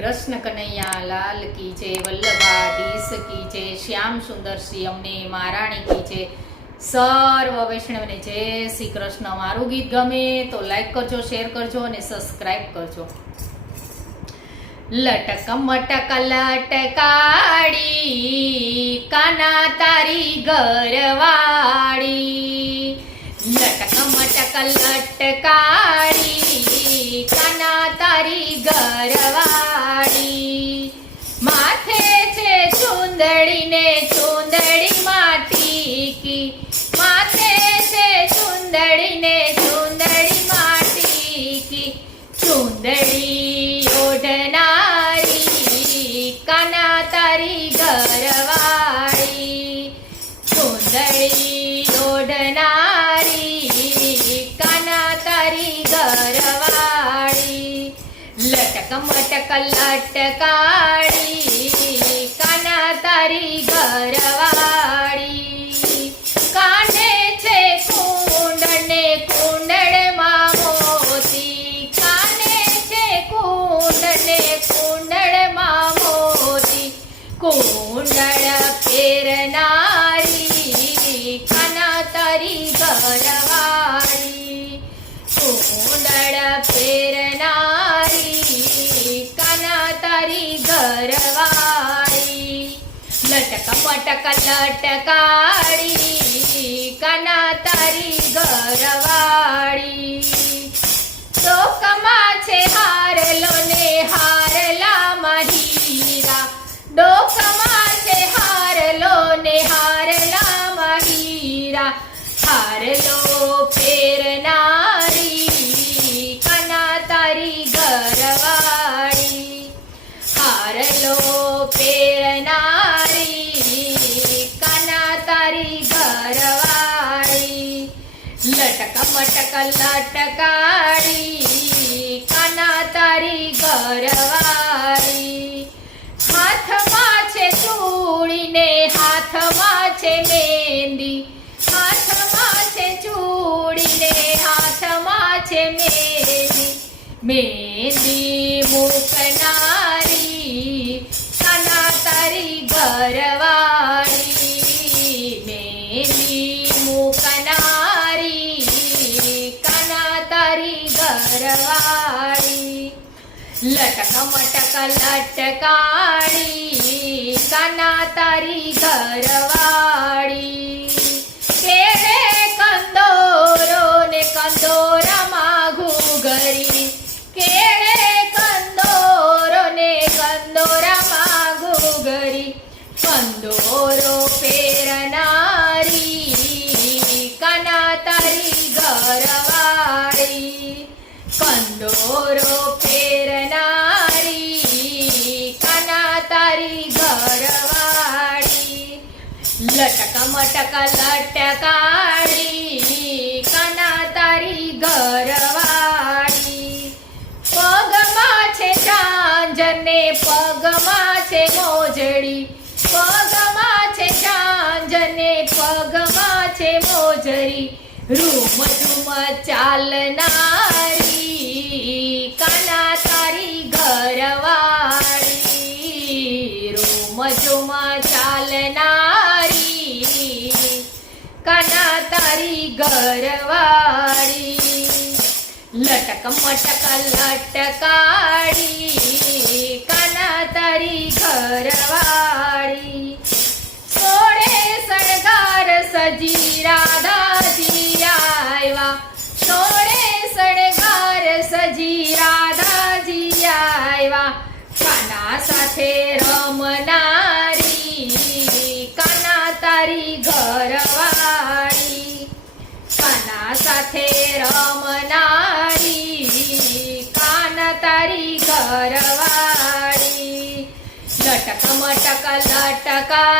કૃષ્ણ કનૈયા લાલ કી જય વલ્લભાધીશ કી જય શ્યામ સુંદર શ્રી અમને મહારાણી કી જય. સર્વ વૈષ્ણવને જય શ્રી કૃષ્ણ. મારું ગીત ગમે તો લાઈક કરજો શેર કરજો અને સબસ્ક્રાઈબ કરજો. લટક મટક લટકાડી, કાના તારી ઘરવાળી. લટક મટક લટકાડી માટીકી માથે છે ચુંદડી ને ચુંદડી માટીકી ચુંદડી ઓઢનારી, કાના તારી ઘરવાળી. ચુંદડી ઓઢનારી, કાના તારી ઘરવાળી. લટક મટક લટકાળી, કાના તારી ઘરવાળી. કુંડળ પેરનારી કના તારી ઘરવાળી કુંડળ પેરનારી કના તારી ઘરવાળી લટક પટક લટકાળી કના તારી ઘરવાળી હારલો ફેરનારી કના તારી ઘરવાળી લટક મટક લટકાળી કાના તારી ઘરવાળી હાથમાં છે ચૂડીને હાથમાં છે મેંદી હાથમાં છે ચૂડીને હાથમાં છે મેંદી મહેંદી લટક મટક લટકાળી કાના તારી ઘરવાળી. કેરે કંદોરો ને કંદોરામાં ઘૂઘરી. કેળે કંદોરો ને કંદોરામાં ઘૂઘરી. કંદોરો પેરનારી કાના તારી ઘરવાળી. કંદોરો લટક મટક લટકાળી કના તારી ઘરવાળી. પગમાં છે ચાંજને પગમાં છે મોજડી. પગમાં છે ચાંજને પગમાં છે મોજરી રૂમ રૂમ ચાલનારી, કના તારી ઘરવાળી. રૂમ ઝુમ ચાલનારી. કાના તારી ઘરવાળી લટક મટક લટકાળી કાના તારી ઘરવાળી સોળે શણગાર સજી રાધાજી આવ્યા સોળે શણગાર સજી રાધાજી આવ્યા કાના સાથે રમનારી કાના તારી ઘરવાળી કાના સાથે રમનારી કાના તારી ઘરવાળી લટક મટક લટકાળી